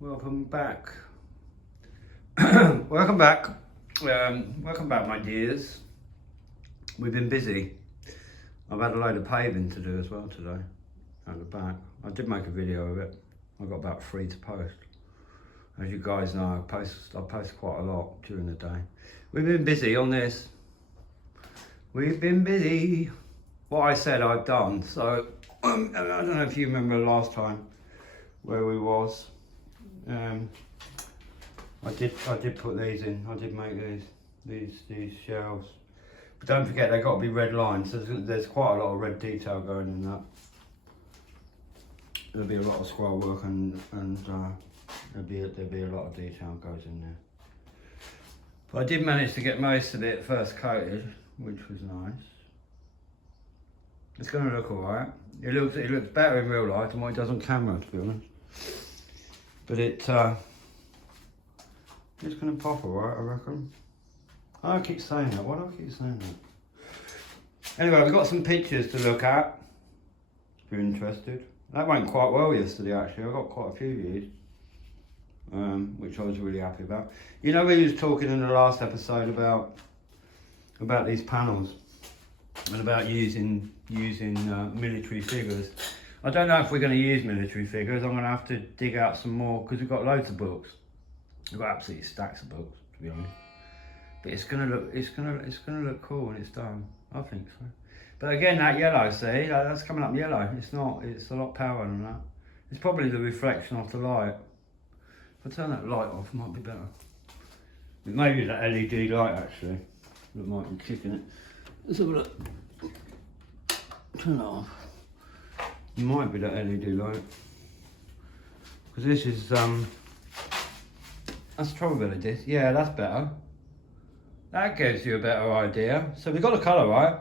Welcome back. Welcome back. Welcome back, my dears. We've been busy. I've had a load of paving to do as well today. At the back. I did make a video of it. I got about 3 to post. As you guys know, I post quite a lot during the day. We've been busy on this. We've been busy. What I said I've done. So I don't know if you remember last time where we was. I did put these in. I did make these shelves, but don't forget they've got to be red lines. So there's quite a lot of red detail going in that. There'll be a lot of scroll work and there'll be a lot of detail goes in there. But I did manage to get most of it first coated, which was nice. It's going to look alright. It looks better in real life than what it does on camera, to be honest. But it's going to pop alright, I reckon. I keep saying that. Why do I keep saying that? Anyway, we've got some pictures to look at, if you're interested. That went quite well yesterday, actually. I got quite a few views, which I was really happy about. You know, we was talking in the last episode about these panels and about using military figures. I don't know if we're going to use military figures. I'm going to have to dig out some more because we've got loads of books. We've got absolutely stacks of books, to be honest. But it's going to look cool when it's done. I think so. But again, that yellow, see, that's coming up yellow. It's not. It's a lot paler than that. It's probably the reflection off the light. If I turn that light off, it might be better. It may be that LED light actually that might be kicking it. Let's have a look. Turn it off. It might be that LED light. Because this is that's probably this. Yeah, that's better. That gives you a better idea. So we've got the colour right.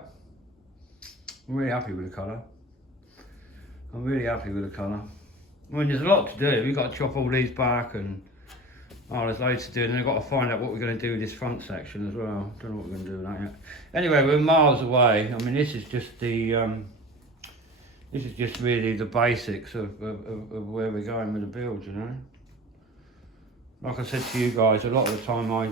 I'm really happy with the colour. I mean, there's a lot to do. We've got to chop all these back and there's loads to do, and then we've got to find out what we're going to do with this front section as well. Don't know what we're going to do with that yet. Anyway, we're miles away. I mean, this is just the this is just really the basics of where we're going with the build, you know. Like I said to you guys, a lot of the time I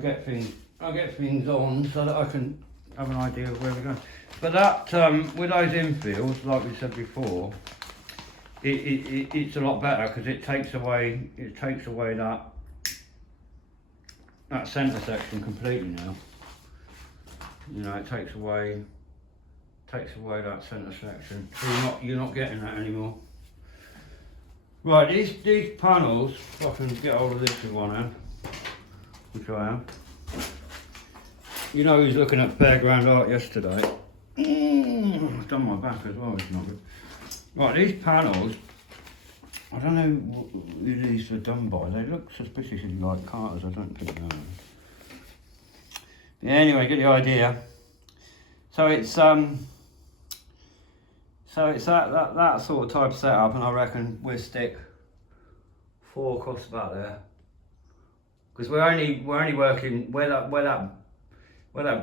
get things on so that I can have an idea of where we're going. But that with those infills, like we said before, it's a lot better because it takes away that centre section completely now. You know, it takes away that centre section. So you're not getting that anymore. Right, these panels, if I can get hold of this with one hand, which I am. You know, he was looking at Fairground Art yesterday. I've done my back as well, it's not good. Right, these panels, I don't know who these are done by. They look suspiciously like Carters, I don't think they are. Yeah, anyway, get the idea. So it's that sort of type of setup, and I reckon we'll stick 4 across about there. Because we're only working where that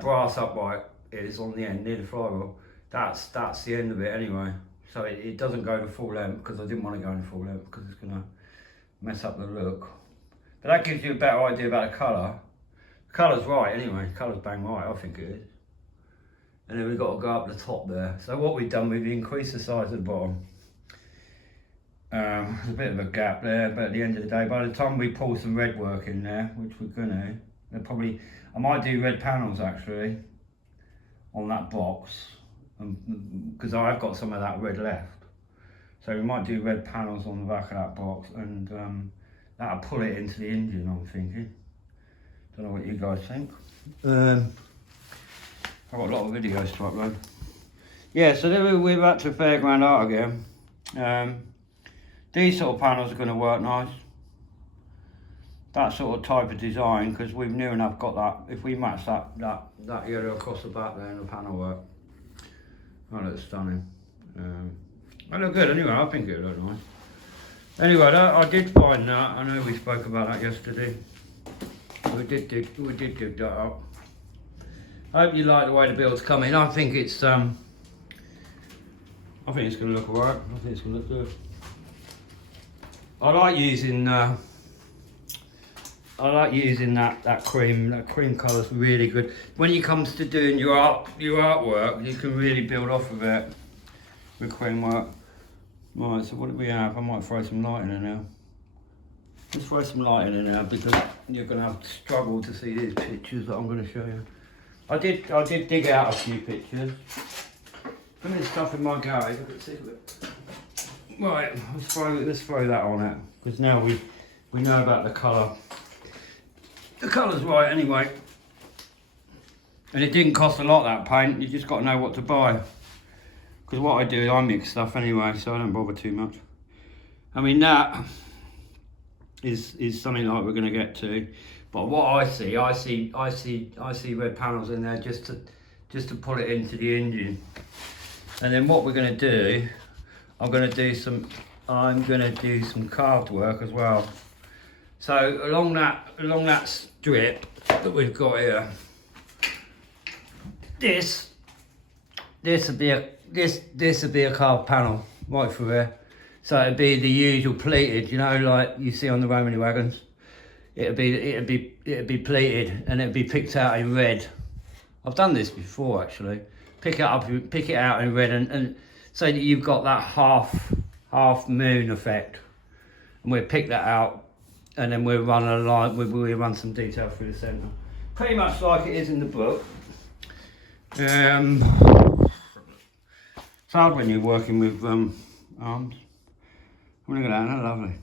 brass upright is on the end near the flywheel. That's the end of it anyway. So it doesn't go to full length because I didn't want to go to full length because it's gonna mess up the look. But that gives you a better idea about the colour. The colour's right anyway. The colour's bang right, I think it is. And then we've got to go up the top there. So what we've done, we've increased the size of the bottom. There's a bit of a gap there, but at the end of the day, by the time we pull some red work in there, which we're gonna, I might do red panels actually on that box, because I've got some of that red left. So we might do red panels on the back of that box, and that'll pull it into the engine, I'm thinking. Don't know what you guys think. I've got a lot of videos to upload. Yeah, so then we're back to Fairground Art again. These sort of panels are going to work nice. That sort of type of design, because we've near enough got that. If we match that yellow across the back there in the panel work, that looks stunning. They look good anyway. I think it look nice. Anyway, I did find that. I know we spoke about that yesterday. We did dig that up. I hope you like the way the build's coming. I think it's going to look alright. I think it's going to look good. I like using that cream. That cream colour's really good. When it comes to doing your artwork, you can really build off of it with cream work. Right, so what do we have? I might throw some light in there now. Let's throw some light in there now because you're going to have to struggle to see these pictures that I'm going to show you. I did dig out a few pictures. Some of this stuff in my garage. I can see it. Right, let's throw that on it because now we know about the colour. The colour's right anyway, and it didn't cost a lot, that paint. You just got to know what to buy. Because what I do, I mix stuff anyway, so I don't bother too much. I mean, that is something like we're going to get to. But what I see red panels in there just to put it into the engine. And then what we're going to do, I'm going to do some carved work as well. So along that strip that we've got here, this would be a carved panel right through there. So it'd be the usual pleated, you know, like you see on the Romany wagons. It'd be pleated and it'd be picked out in red. I've done this before actually. Pick it out in red and so that you've got that half moon effect. And we'll pick that out and then we'll run a line. We'll run some detail through the centre, pretty much like it is in the book. It's hard when you're working with arms. Look at that, they're lovely.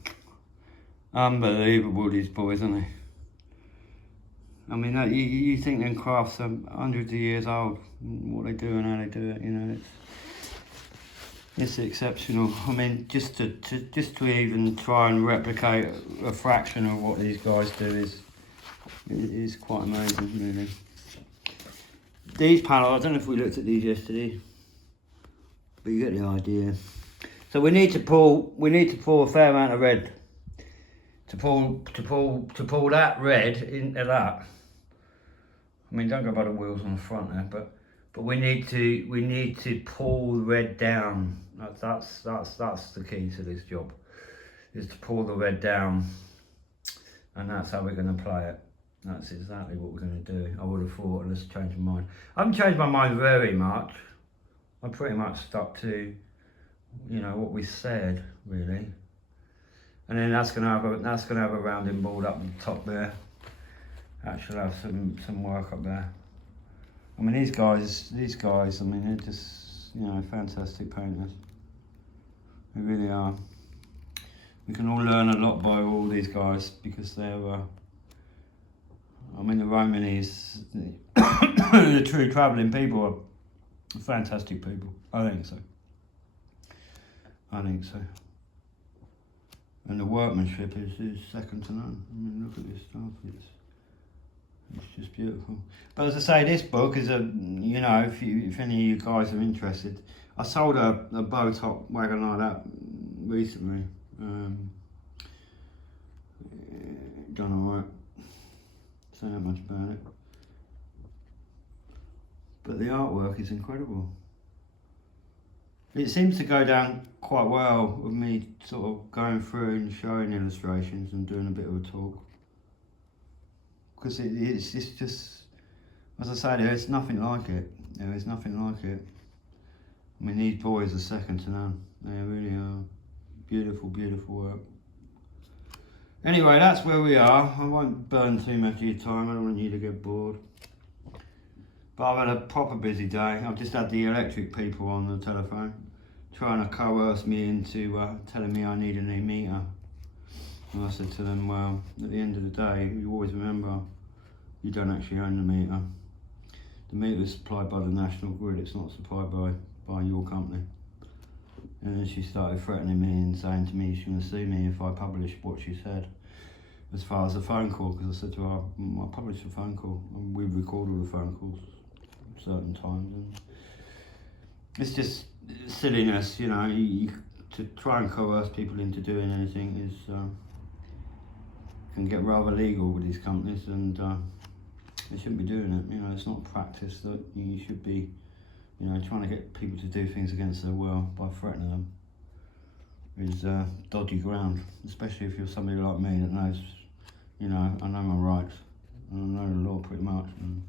Unbelievable, these boys, aren't they? I mean, you think them crafts are hundreds of years old, what they do and how they do it, you know, it's exceptional. I mean, just to even try and replicate a fraction of what these guys do is quite amazing, really. These panels, I don't know if we looked at these yesterday, but you get the idea. So we need to pull a fair amount of red to pull that red into that. I mean, don't go by the wheels on the front there, but we need to pull the red down. That's the key to this job, is to pull the red down, and that's how we're going to play it. That's exactly what we're going to do. I would have thought, let's change my mind. I haven't changed my mind very much. I pretty much stuck to, you know, what we said really. And then that's going to have a rounding board up the top there. That should have some work up there. I mean, these guys. I mean, they're just, you know, fantastic painters. They really are. We can all learn a lot by all these guys because they're. I mean, the Romanis, the true travelling people are fantastic people. I think so. And the workmanship is second to none. I mean, look at this stuff. It's just beautiful. But as I say, this book is you know, if any of you guys are interested, I sold a bow top wagon like that recently. Done alright. Say not much about it. But the artwork is incredible. It seems to go down quite well with me sort of going through and showing illustrations and doing a bit of a talk. Because it's just, as I say, there's nothing like it. There is nothing like it. I mean, these boys are second to none. They really are. Beautiful, beautiful work. Anyway, that's where we are. I won't burn too much of your time. I don't want you to get bored. But I've had a proper busy day. I've just had the electric people on the telephone trying to coerce me into telling me I need a new meter. And I said to them, well, at the end of the day, you always remember you don't actually own the meter. The meter is supplied by the national grid, it's not supplied by your company. And then she started threatening me and saying to me she's going to sue me if I publish what she said. As far as the phone call, because I said to her, I published a phone call and we record all the phone calls at certain times. And it's just silliness, you know, to try and coerce people into doing anything is can get rather legal with these companies, and they shouldn't be doing it. You know, it's not practice that you should be, you know, trying to get people to do things against their will by threatening them. is dodgy ground, especially if you're somebody like me that knows, you know, I know my rights and I know the law pretty much. And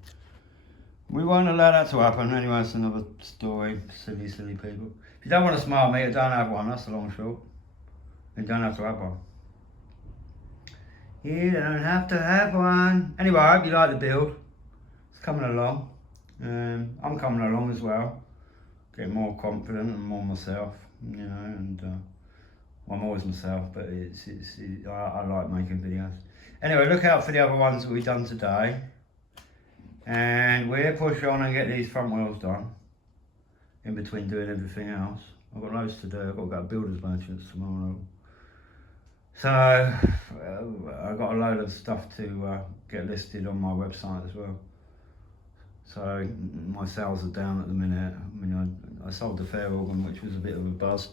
we won't allow that to happen. Anyway, it's another story. Silly people. If you don't want a smart meter, don't have one. That's the long and short. You don't have to have one. You don't have to have one. Anyway, I hope you like the build. It's coming along. I'm coming along as well. Getting more confident and more myself, you know, and well, I'm always myself, but I like making videos. Anyway, look out for the other ones that we've done today. And we'll push on and get these front wheels done in between doing everything else. I've got loads to do. I've got to go to builders merchants tomorrow. So I've got a load of stuff to get listed on my website as well. So my sales are down at the minute. I mean, I sold the fair organ, which was a bit of a buzz.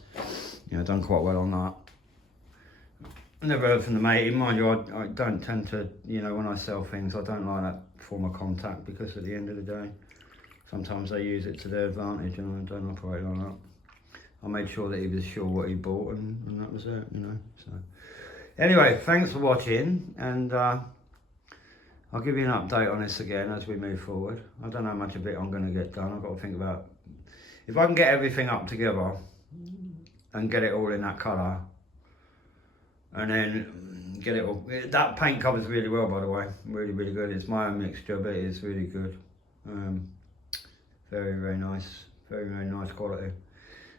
You know, done quite well on that. Never heard from the matey. Mind you, I don't tend to, you know, when I sell things, I don't like that form of contact, because at the end of the day, sometimes they use it to their advantage, and I don't operate like that. I made sure that he was sure what he bought, and that was it, you know. So anyway, thanks for watching, and I'll give you an update on this again as we move forward. I don't know how much of it I'm going to get done. I've got to think about, if I can get everything up together and get it all in that colour, and then get it all, that paint covers really well, by the way, really good. It's my own mixture, but it is really good. Very nice, very nice quality.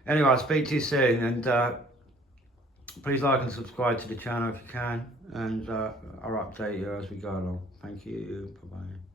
Anyway, I'll speak to you soon, and please like and subscribe to the channel if you can, and I'll update you as we go along. Thank you, bye bye.